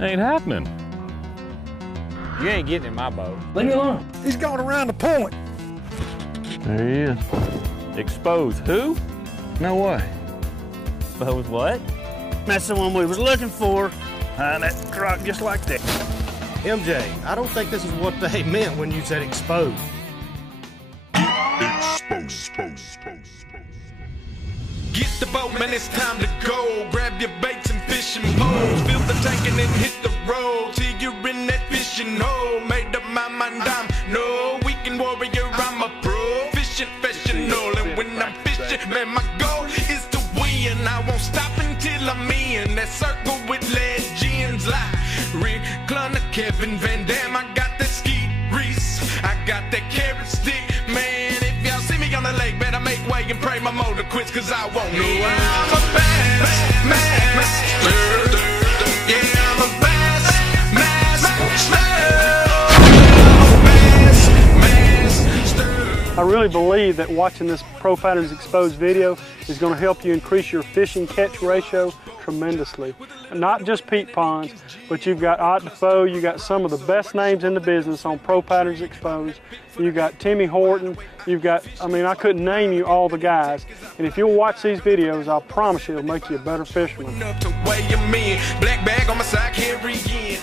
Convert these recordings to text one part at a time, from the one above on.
Ain't happening. You ain't getting in my boat. Leave me alone. He's going around the point. There he is. Expose who? No way. Expose what? That's the one we was looking for. Behind that rock just like that. MJ, I don't think this is what they meant when you said exposed. Get the boat, man, it's time to go. Grab your baits and fishing poles. Fill the tank and then hit the road. Till you're in that fishing hole. Made up my mind, I'm no weekend warrior. I'm a pro fishing professional. And when I'm fishing, man, my goal is to win. I won't stop until I'm in that circle with legends like Rick Clunner, Kevin Van Dam. I got that ski Reese. I got that carrot stick, man. If y'all see me on the lake, better make way and pray my motor quits, cause I won't know I'm a bass master. Yeah, I'm a bass master. I really believe that watching this Pro Patterns Exposed video is going to help you increase your fishing catch ratio tremendously. Not just peat ponds, but you've got Ott Defoe, you got some of the best names in the business on Pro Patterns Exposed. You got Timmy Horton, you've got, I mean, I couldn't name you all the guys. And if you'll watch these videos, I promise you it'll make you a better fisherman. Black bag on my side, carry in.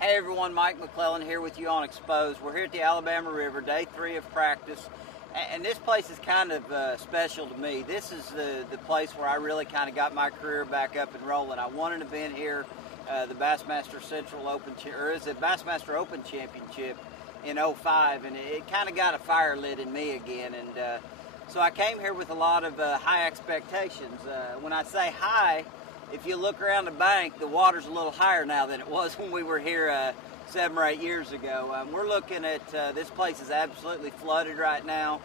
Hey everyone, Mike McClelland here with you on Exposed. We're here at the Alabama River, day 3 of practice. And this place is kind of special to me. This is the place where I really kind of got my career back up and rolling. I won an event here, the Bassmaster Central Open, or is it Bassmaster Open Championship in '05, and it kind of got a fire lit in me again. And so I came here with a lot of high expectations. When I say high, if you look around the bank, the water's a little higher now than it was when we were here 7 or 8 years ago. We're looking at, this place is absolutely flooded right now.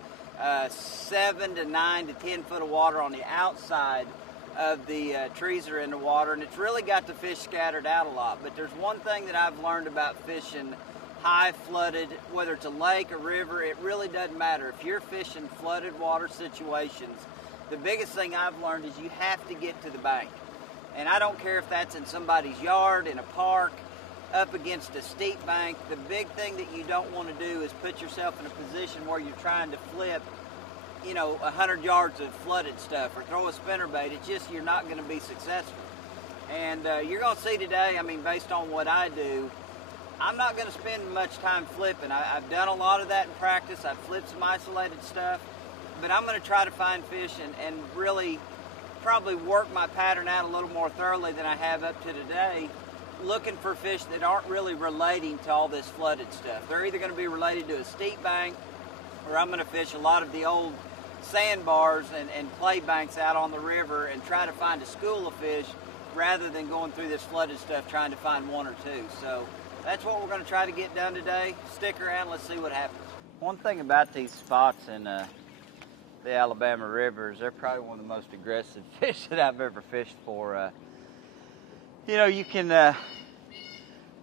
7 to 9 to 10 foot of water on the outside of the trees are in the water, and it's really got the fish scattered out a lot. But there's one thing that I've learned about fishing high flooded, whether it's a lake, a river, it really doesn't matter. If you're fishing flooded water situations, the biggest thing I've learned is you have to get to the bank. And I don't care if that's in somebody's yard, in a park, up against a steep bank. The big thing that you don't want to do is put yourself in a position where you're trying to flip, you know, 100 yards of flooded stuff or throw a spinnerbait. It's just, you're not going to be successful. And you're going to see today, I mean, based on what I do, I'm not going to spend much time flipping. I've done a lot of that in practice. I've flipped some isolated stuff. But I'm going to try to find fish and really probably work my pattern out a little more thoroughly than I have up to today, looking for fish that aren't really relating to all this flooded stuff. They're either going to be related to a steep bank, or I'm going to fish a lot of the old sandbars and clay banks out on the river and try to find a school of fish rather than going through this flooded stuff trying to find one or two. So that's what we're going to try to get done today. Stick around, let's see what happens. One thing about these spots in the Alabama rivers, they're probably one of the most aggressive fish that I've ever fished for. You know, you can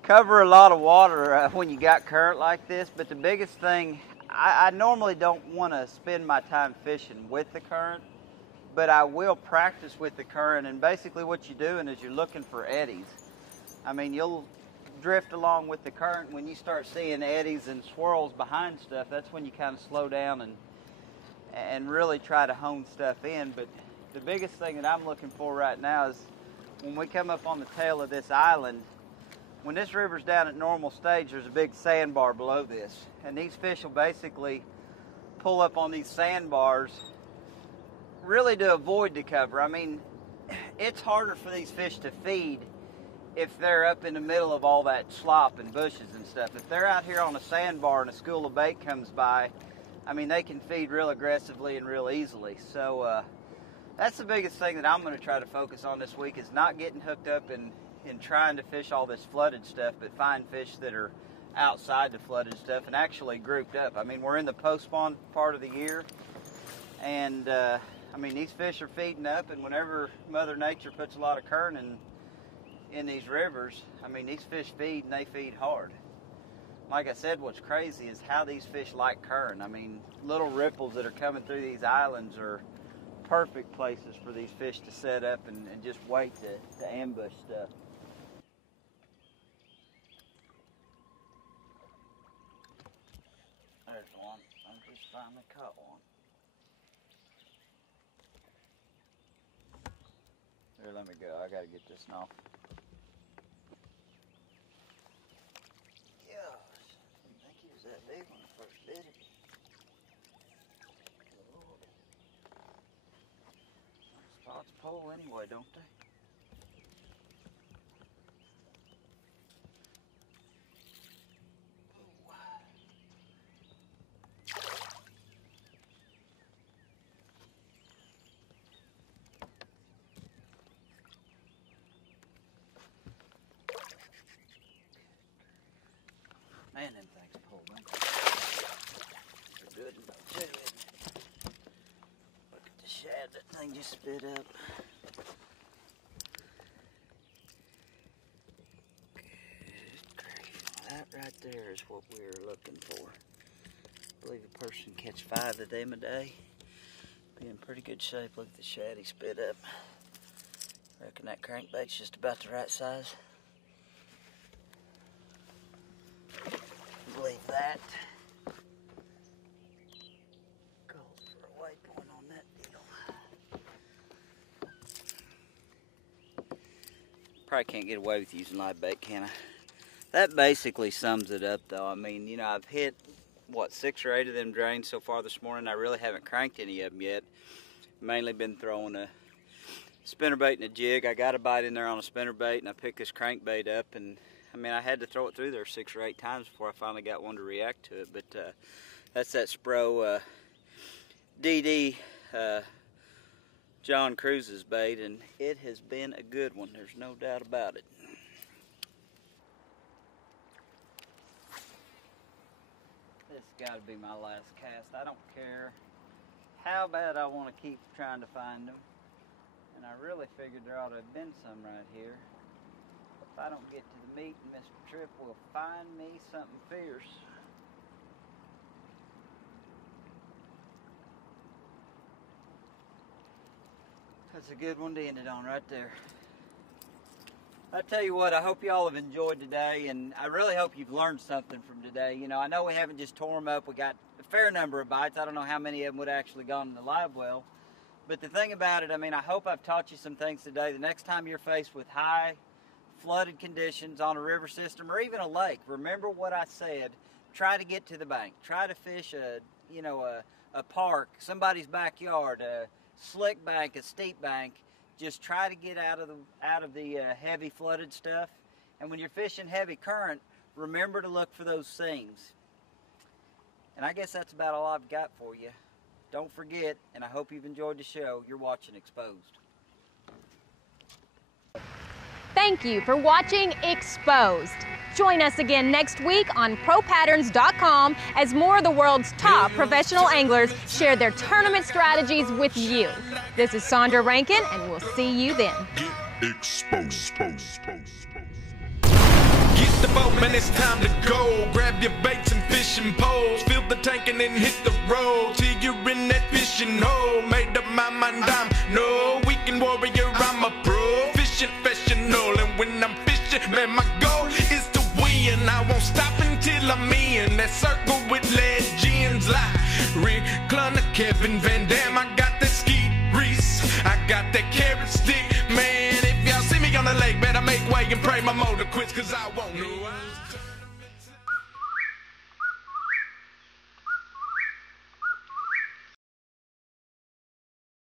cover a lot of water when you got current like this, but the biggest thing, I normally don't want to spend my time fishing with the current, but I will practice with the current. And basically what you're doing is you're looking for eddies. I mean, you'll drift along with the current. When you start seeing eddies and swirls behind stuff, that's when you kind of slow down and really try to hone stuff in. But the biggest thing that I'm looking for right now is when we come up on the tail of this island, when this river's down at normal stage, there's a big sandbar below this. And these fish will basically pull up on these sandbars really to avoid the cover. I mean, it's harder for these fish to feed if they're up in the middle of all that slop and bushes and stuff. If they're out here on a sandbar and a school of bait comes by, I mean, they can feed real aggressively and real easily. So that's the biggest thing that I'm going to try to focus on this week, is not getting hooked up in trying to fish all this flooded stuff, but find fish that are outside the flooded stuff and actually grouped up. I mean, we're in the post-spawn part of the year, and I mean, these fish are feeding up, and whenever Mother Nature puts a lot of current in these rivers, I mean, these fish feed, and they feed hard. Like I said, what's crazy is how these fish like current. I mean, little ripples that are coming through these islands are perfect places for these fish to set up and just wait to ambush stuff. Finally caught one. Here, let me go. I gotta get this off. Gosh, I didn't think he was that big when I first did it. Lord. Spots pull anyway, don't they? Man, them things pull, don't they? They're good enough too, isn't it? Look at the shad that thing just spit up. Good grief. That right there is what we were looking for. I believe a person can catch 5 of them a day. Be in pretty good shape. Look at the shad he spit up. Reckon that crankbait's just about the right size. Believe that. Calls for a waypoint on that deal. Probably can't get away with using live bait, can I? That basically sums it up, though. I mean, you know, I've hit, what, 6 or 8 of them drains so far this morning. I really haven't cranked any of them yet. Mainly been throwing a spinnerbait and a jig. I got a bite in there on a spinnerbait, and I picked this crankbait up, and I mean, I had to throw it through there 6 or 8 times before I finally got one to react to it. But that's that Spro DD John Cruz's bait, and it has been a good one. There's no doubt about it. This has got to be my last cast. I don't care how bad I want to keep trying to find them. And I really figured there ought to have been some right here. If I don't get to the meet, Mr. Tripp will find me something fierce. That's a good one to end it on right there. I tell you what, I hope y'all have enjoyed today, and I really hope you've learned something from today. You know, I know we haven't just tore them up. We got a fair number of bites. I don't know how many of them would actually gone in the live well. But the thing about it, I mean, I hope I've taught you some things today. The next time you're faced with high flooded conditions on a river system or even a lake, remember what I said. Try to get to the bank. Try to fish a park, somebody's backyard, a slick bank, a steep bank. Just try to get out of the heavy flooded stuff. And when you're fishing heavy current, remember to look for those seams. And I guess that's about all I've got for you. Don't forget, and I hope you've enjoyed the show, you're watching Exposed. Thank you for watching Exposed. Join us again next week on ProPatterns.com as more of the world's top professional anglers share their tournament strategies with you. This is Sandra Rankin, and we'll see you then. Exposed. Get the boat, man, it's time to go. Grab your baits and fishing poles. Fill the tank and then hit the road till you're in that fishing hole. Made up my mind, I'm no weekend warrior. I'm a pro fishing professional, and when I'm fishing, man, my goal is to win. I won't stop until I'm in that circle with legends like Rick Clunner, Kevin Van Dam. I got that Skeet Reese, I got that carrot stick, man. If y'all see me on the lake, better make way and pray my motor quits, 'cause I won't lose.